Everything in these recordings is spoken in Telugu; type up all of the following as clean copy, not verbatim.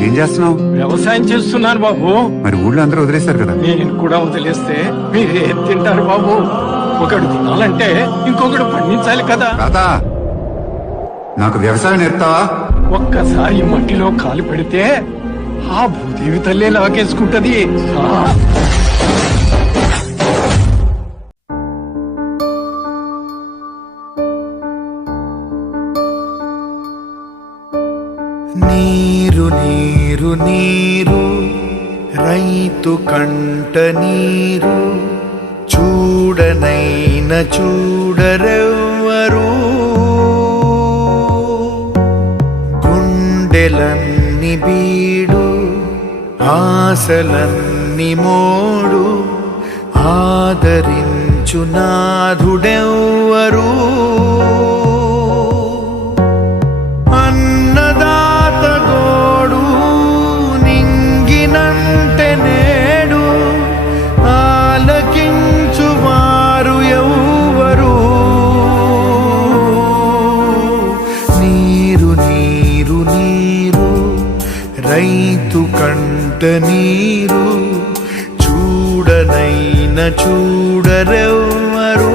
ఏం చేస్తున్నావు? వ్యవసాయం చేస్తున్నాను బాబు. మరి ఊళ్ళో అందరూ వదిలేశారు కదా. నేను కూడా వదిలేస్తే మీరేం తింటారు బాబు? ఒకడు తినాలంటే ఇంకొకడు పండించాలి కదా. తాత, నాకు వ్యవసాయం నేర్పుతావా? ఒక్కసారి మట్టిలో కాలు పెడితే ఆ భూదేవి తల్లే లాగేసుకుంటది. నీరు నీరు నీరు రైతు కంట నీరు చూడనైన చూడరెవ్వరు గుండెలన్ని బీడు ఆశలన్ని మోడు ఆదరించు నాథుడెవ్వరు రైతు కంట నీరు చూడనైన చూడరెవ్వరు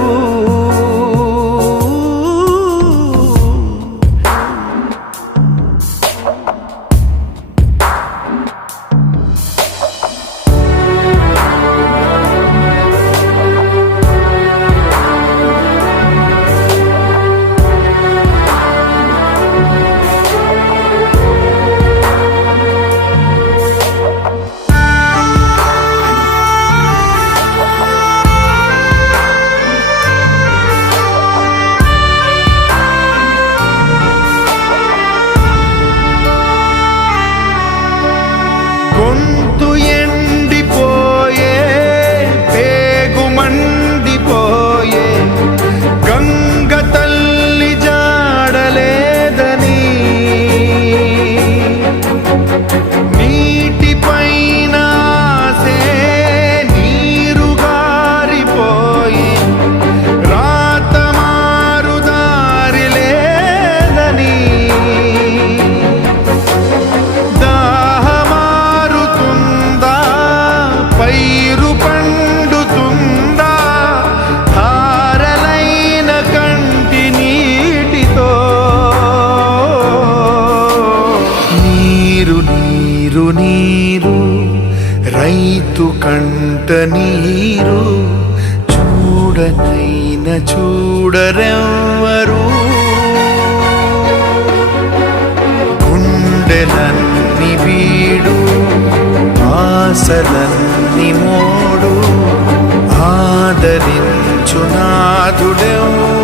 గొంతు ఎండిపోయే పేగు మండిపోయే గంగ తల్లి జాడలేదని నీటిపైన ఆసే నీరు గారిపోయి రాత మారుదారి లేదని పైరు పండుతుందా ధారలైన కంటి నీటితో నీరు నీరు నీరు రైతు కంట నీరు చూడనైన చూడరెవ్వరు గుండెలన్ని బీడు ఆశలన్ని మోడు ఆదరించు నాథుడెవ్వరు